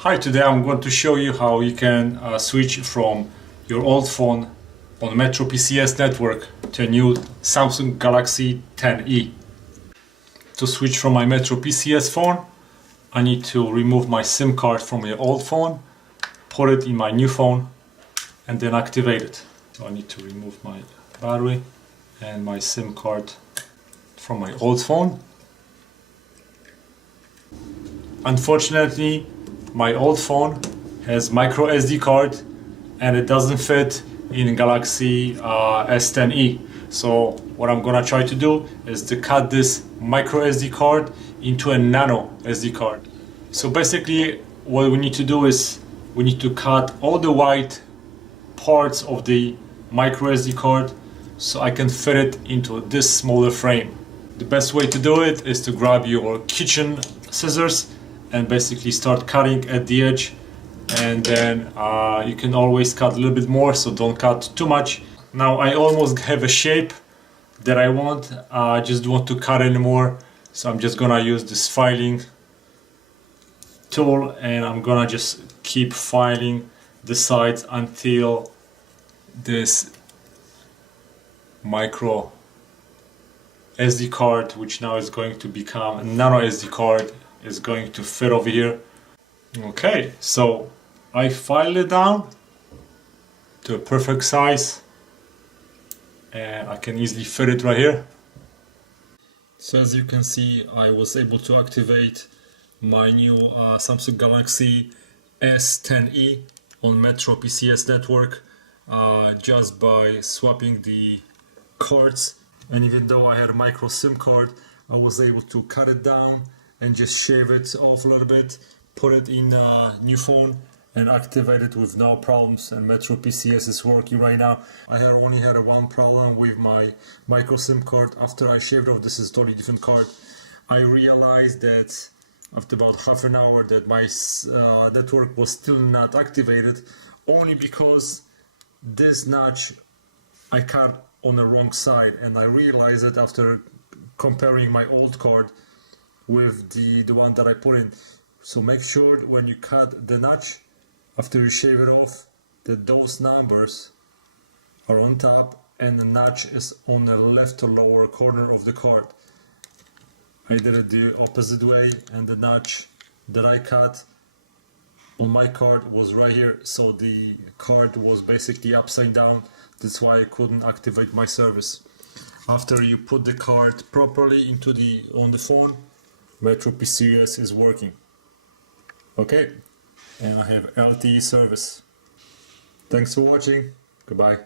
Hi, today I'm going to show you how you can switch from your old phone on the Metro PCS network to a new Samsung Galaxy S10e. To switch from my Metro PCS phone, I need to remove my SIM card from my old phone, put it in my new phone, and then activate it. So I need to remove my battery and my SIM card from my old phone. Unfortunately, my old phone has micro SD card and it doesn't fit in Galaxy S10e. So what I'm gonna try to do is to cut this micro SD card into a nano SD card. So basically what we need to do is we need to cut all the white parts of the micro SD card so I can fit it into this smaller frame. The best way to do it is to grab your kitchen scissors and basically start cutting at the edge, and then you can always cut a little bit more, so don't cut too much. Now I almost have a shape that I want, I just don't want to cut anymore, so I'm just gonna use this filing tool and I'm gonna just keep filing the sides until this micro SD card, which now is going to become a nano SD card, is going to fit over here. Okay, so I filed it down to a perfect size and I can easily fit it right here. So as you can see, I was able to activate my new Samsung Galaxy S10e on Metro PCS network just by swapping the cards. And even though I had a micro SIM card, I was able to cut it down and just shave it off a little bit, put it in a new phone and activate it with no problems, and Metro PCS is working right now. I only had one problem with my micro SIM card. After I shaved off, this is a totally different card, I realized that after about half an hour that my network was still not activated, only because this notch I cut on the wrong side, and I realized it after comparing my old card with the one that I put in. So make sure when you cut the notch after you shave it off that those numbers are on top and the notch is on the left lower corner of the card. I did it the opposite way and the notch that I cut on my card was right here, so the card was basically upside down. That's why I couldn't activate my service. After you put the card properly into on the phone, Metro PCS is working. Okay, and I have LTE service. Thanks for watching. Goodbye.